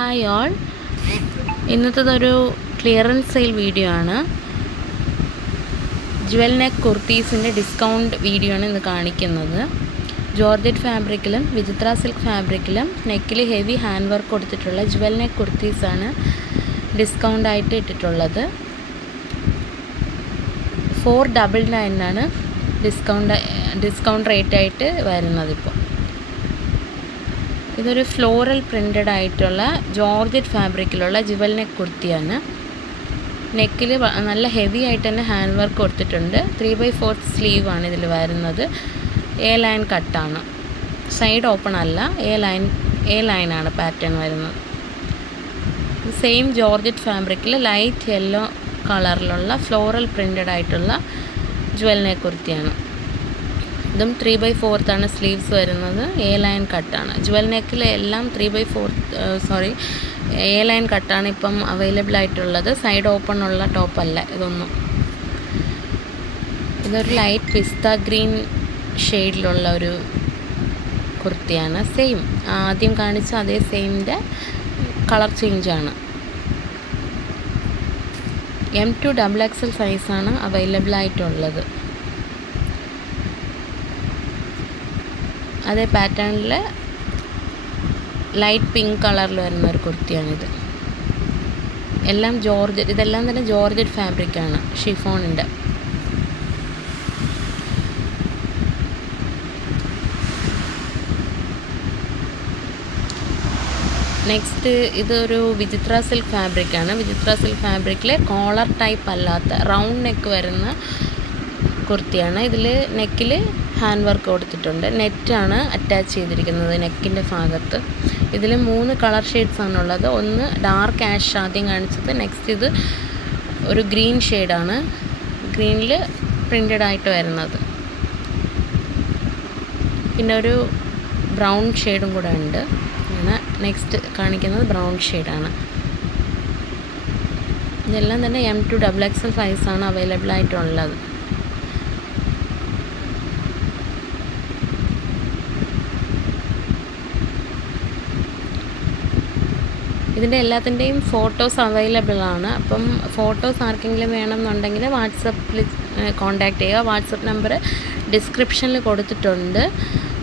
Hi all, ഇന്നത്തേതൊരു clearance sale video ആണ്. Jewel neck കുർത്തീസിൻ്റെ ഡിസ്കൗണ്ട് വീഡിയോ ആണ് ഇന്ന് കാണിക്കുന്നത്. ജോർജറ്റ് ഫാബ്രിക്കിലും വിചിത്ര സിൽക്ക് ഫാബ്രിക്കിലും നെക്കിൽ ഹെവി ഹാൻഡ് വർക്ക് കൊടുത്തിട്ടുള്ള ജ്വൽ നെക്ക് കുർത്തീസാണ് ഡിസ്കൗണ്ട് ആയിട്ട് ഇട്ടിട്ടുള്ളത്. 499 ആണ് ഡിസ്കൗണ്ട് റേറ്റ് ആയിട്ട് വരുന്നത്. ഇപ്പോൾ ഇതൊരു ഫ്ലോറൽ പ്രിൻറ്റഡ് ആയിട്ടുള്ള ജോർജറ്റ് ഫാബ്രിക്കിലുള്ള ജ്വൽ നെക്ക് കുർത്തിയാണ്. നെക്കിൽ നല്ല ഹെവി ആയിട്ട് തന്നെ ഹാൻഡ് വർക്ക് കൊടുത്തിട്ടുണ്ട്. 3/4 സ്ലീവ് ആണ് ഇതിൽ വരുന്നത്. എ ലൈൻ കട്ടാണ്, സൈഡ് ഓപ്പൺ അല്ല, എ ലൈനാണ് പാറ്റേൺ വരുന്നത്. സെയിം ജോർജറ്റ് ഫാബ്രിക്കിൽ ലൈറ്റ് യെല്ലോ കളറിലുള്ള ഫ്ലോറൽ പ്രിൻറ്റഡ് ആയിട്ടുള്ള ജ്വൽ നെക്ക് കുർത്തിയാണ്. ഇതും 3/4 ആണ് സ്ലീവ്സ് വരുന്നത്. A line കട്ടാണ്. ജ്വൽ നെക്കിൽ എല്ലാം 3/4 എ ലൈൻ കട്ടാണ് ഇപ്പം അവൈലബിൾ ആയിട്ടുള്ളത്. സൈഡ് ഓപ്പൺ ഉള്ള ടോപ്പല്ല ഇതൊന്നും. ഇതൊരു ലൈറ്റ് പിസ്ത ഗ്രീൻ ഷെയ്ഡിലുള്ള ഒരു കുർത്തിയാണ്. സെയിം ആദ്യം കാണിച്ച അതേ സെയിമിൻ്റെ കളർ ചേഞ്ചാണ്. M2 XXL സൈസാണ് അവൈലബിൾ ആയിട്ടുള്ളത്. അതേ പാറ്റേണിൽ ലൈറ്റ് പിങ്ക് കളറിൽ വരുന്ന ഒരു കുർത്തിയാണിത്. ഇതെല്ലാം തന്നെ ജോർജറ്റ് ഫാബ്രിക്കാണ്, ഷിഫോണിൻ്റെ. നെക്സ്റ്റ് ഇതൊരു വിചിത്ര സിൽക്ക് ഫാബ്രിക്കാണ്. വിചിത്ര സിൽക്ക് ഫാബ്രിക്കിൽ കോളർ ടൈപ്പ് അല്ലാത്ത റൗണ്ട് നെക്ക് വരുന്ന കുർത്തിയാണ്. ഇതിൽ നെക്കിൽ ഹാൻഡ് വർക്ക് കൊടുത്തിട്ടുണ്ട്. നെറ്റാണ് അറ്റാച്ച് ചെയ്തിരിക്കുന്നത് നെക്കിൻ്റെ ഭാഗത്ത്. ഇതിൽ 3 കളർ ഷെയ്ഡ്സ് ആണുള്ളത്. ഒന്ന് ഡാർക്ക് ആഷ് ആദ്യം കാണിച്ചത്. നെക്സ്റ്റ് ഇത് ഒരു ഗ്രീൻ ഷെയ്ഡാണ്, ഗ്രീനിൽ പ്രിൻറ്റഡ് ആയിട്ട് വരുന്നത്. പിന്നെ ഒരു ബ്രൗൺ ഷെയ്ഡും കൂടെ ഉണ്ട്. അങ്ങനെ നെക്സ്റ്റ് കാണിക്കുന്നത് ബ്രൗൺ ഷെയ്ഡാണ്. ഇതെല്ലാം തന്നെ M2 XXL സൈസാണ് അവൈലബിൾ ആയിട്ടുള്ളത്. ഇതിൻ്റെ എല്ലാത്തിൻ്റെയും ഫോട്ടോസ് അവൈലബിൾ ആണ്. അപ്പം ഫോട്ടോസ് ആർക്കെങ്കിലും വേണമെന്നുണ്ടെങ്കിൽ വാട്സപ്പിൽ കോൺടാക്റ്റ് ചെയ്യുക. വാട്സപ്പ് നമ്പർ ഡിസ്ക്രിപ്ഷനിൽ കൊടുത്തിട്ടുണ്ട്.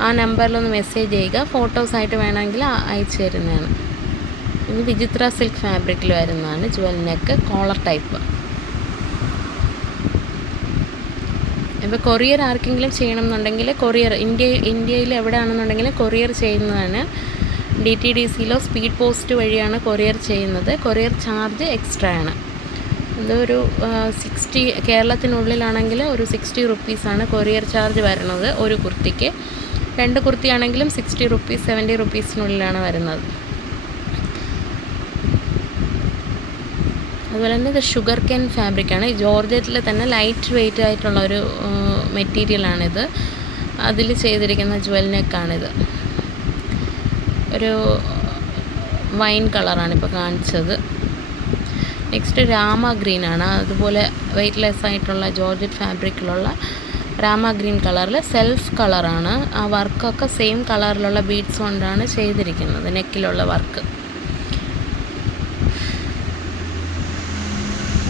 ആ നമ്പറിലൊന്ന് മെസ്സേജ് ചെയ്യുക. ഫോട്ടോസായിട്ട് വേണമെങ്കിൽ അയച്ചു തരുന്നതാണ്. ഇത് വിചിത്ര സിൽക്ക് ഫാബ്രിക്കിൽ വരുന്നതാണ്. Jewel neck collar type. ഇപ്പോൾ കൊറിയർ ആർക്കെങ്കിലും ചെയ്യണമെന്നുണ്ടെങ്കിൽ ഇന്ത്യയിൽ എവിടെയാണെന്നുണ്ടെങ്കിൽ കൊറിയർ ചെയ്യുന്നതാണ്. DTDCയിലോ സ്പീഡ് പോസ്റ്റ് വഴിയാണ് കൊറിയർ ചെയ്യുന്നത്. കൊറിയർ ചാർജ് എക്സ്ട്രാ ആണ്. ഇതൊരു 60 കേരളത്തിനുള്ളിലാണെങ്കിൽ ഒരു 60 റുപ്പീസാണ് കൊറിയർ ചാർജ് വരുന്നത് ഒരു കുർത്തിക്ക്. 2 കുർത്തിയാണെങ്കിലും 60 റുപ്പീസ് 70 റുപ്പീസിനുള്ളിലാണ് വരുന്നത്. അതുപോലെ തന്നെ ഇത് ഷുഗർ കെൻ ഫാബ്രിക്കാണ്. ജോർജറ്റിൽ തന്നെ ലൈറ്റ് വെയ്റ്റ് ആയിട്ടുള്ള ഒരു മെറ്റീരിയലാണിത്. അതിൽ ചെയ്തിരിക്കുന്ന ജ്വൽ നെക്കാണിത്. ഒരു വൈൻ കളറാണ് ഇപ്പോൾ കാണിച്ചത്. നെക്സ്റ്റ് രാമ ഗ്രീനാണ്. അതുപോലെ വെയ്റ്റ്ലെസ് ആയിട്ടുള്ള ജോർജറ്റ് ഫാബ്രിക്കിലുള്ള രാമ ഗ്രീൻ കളറിൽ സെൽഫ് കളറാണ്. ആ വർക്കൊക്കെ സെയിം കളറിലുള്ള ബീഡ്സ് കൊണ്ടാണ് ചെയ്തിരിക്കുന്നത്. നെക്കിലുള്ള വർക്ക്.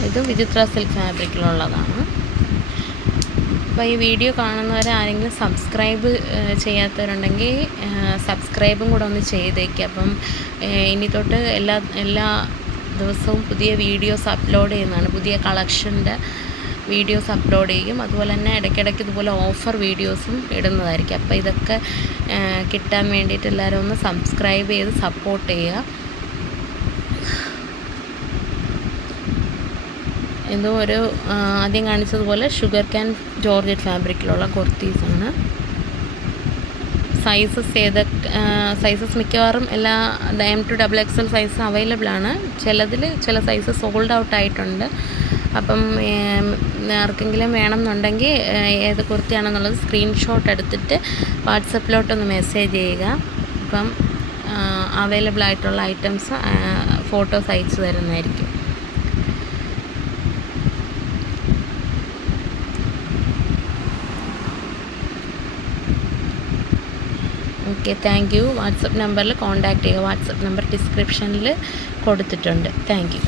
ഇത് വിചിത്ര സിൽക്ക് ഫാബ്രിക്കിലുള്ളതാണ്. അപ്പോൾ ഈ വീഡിയോ കാണുന്നവർ ആരെങ്കിലും സബ്സ്ക്രൈബ് ചെയ്യാത്തവരുണ്ടെങ്കിൽ സബ്സ്ക്രൈബും കൂടെ ഒന്ന് ചെയ്തേക്കുക. അപ്പം ഇനി തൊട്ട് എല്ലാ ദിവസവും പുതിയ വീഡിയോസ് അപ്ലോഡ് ചെയ്യുന്നതാണ്. പുതിയ കളക്ഷൻ്റെ വീഡിയോസ് അപ്ലോഡ് ചെയ്യും. അതുപോലെ തന്നെ ഇടയ്ക്കിടയ്ക്ക് ഇതുപോലെ ഓഫർ വീഡിയോസും ഇടുന്നതായിരിക്കും. അപ്പോൾ ഇതൊക്കെ കിട്ടാൻ വേണ്ടിയിട്ട് എല്ലാവരും ഒന്ന് സബ്സ്ക്രൈബ് ചെയ്ത് സപ്പോർട്ട് ചെയ്യുക. ഇതും ഒരു ആദ്യം കാണിച്ചതുപോലെ ഷുഗർ ക്യാൻ ജോർജറ്റ് ഫാബ്രിക്കിലുള്ള കുർത്തീസാണ്. സൈസസ് മിക്കവാറും എല്ലാ M2 XXL സൈസ് അവൈലബിൾ ആണ്. ചില സൈസ് സോൾഡ് ഔട്ട് ആയിട്ടുണ്ട്. അപ്പം ആർക്കെങ്കിലും വേണമെന്നുണ്ടെങ്കിൽ ഏത് കുർത്തിയാണെന്നുള്ളത് സ്ക്രീൻഷോട്ട് എടുത്തിട്ട് വാട്സപ്പിലോട്ടൊന്ന് മെസ്സേജ് ചെയ്യുക. അപ്പം അവൈലബിൾ ആയിട്ടുള്ള ഐറ്റംസ് ഫോട്ടോസ് അയച്ചു തരുന്നതായിരിക്കും. Okay, thank you. വാട്സപ്പ് നമ്പറിൽ കോൺടാക്റ്റ് ചെയ്യുക. വാട്സപ്പ് നമ്പർ ഡിസ്ക്രിപ്ഷനിൽ കൊടുത്തിട്ടുണ്ട്. Thank you.